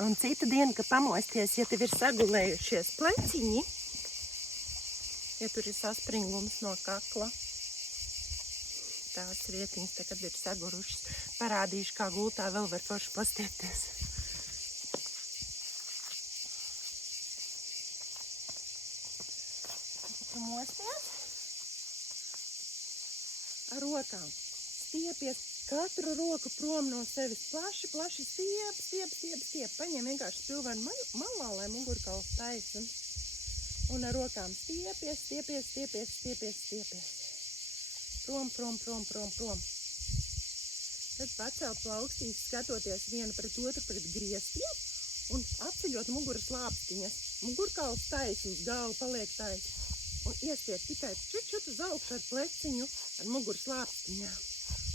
Un cita diena, ka pamosties, ja tev ir sagulējušies pleciņi, ja tur ir saspringums no kakla, tās vietiņas, tā, kad ir sagurušas, parādīšu, kā gultā vēl var forši pastiepties. Tu mosties ar rokām. Stiepies katru roku prom no sevis. Plaši stiep. Paņem vienkārši spilvenu malā, lai mugurkauls taisn. Un ar rokām stiepies. Prom. Tad pacelt plaukstiņus, skatoties vienu pret otru pret griestiem un atceļot muguras lāpstiņas. Mugurkauls taisns, galva paliek taisns. Un iestiet tikai čut uz augšu ar pleciņu ar muguras lāpstiņām.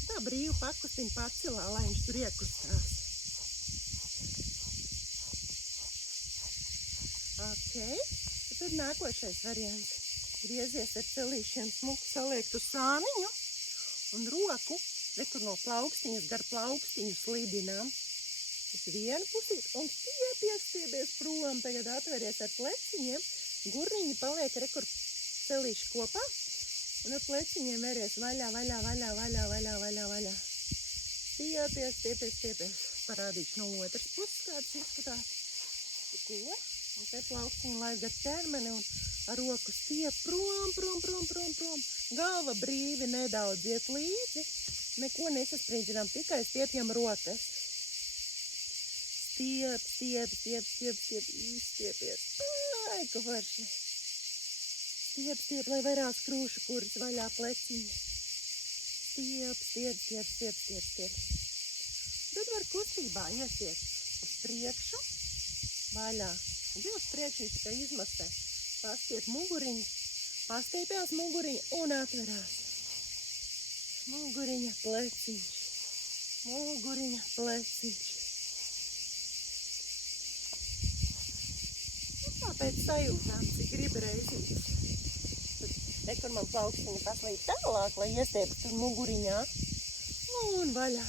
Tā brīvi pakustiņu pacilā, lai viņš tur iekustās. Ok, tad nākošais variants. Griezies ar celīšiem smuku saliekt uz sāniņu un roku, rekur no plaukstiņas gar plaukstiņu slidinām. Uz vienu pusīt un stiepies prom. Tagad atveries ar pleciņiem. Gurniņi paliek rekur celīši kopā. Un ar pleciņiem vēries vaļā. Stiepies. Parādīšu no otras puses, kāds izskatās. Ko? Un te plaukstiņi laiž gar ķermeni un ar roku stiep prom. Galva brīvi nedaudz iet līdzi. Neko nesaspringzinām, tikai stiepjam rokas. Stiep, izstiepies. Ai, ko forši. Stiep, lai vairāk skrūšu kuras vaļā pleciņi. Stiep. Tad var kustībā iesiet uz priekšu, vaļā. Uz priekšu viņš tikai izmasē. Pastiep muguriņu, pastiepjās muguriņu un atverās. Muguriņa pleciņš. Tāpēc sajūtām, cik gribi reizītes. Tad, kur man plaukstiņa paslīd tālāk, lai iestieptu tur muguriņā. Un vaļā.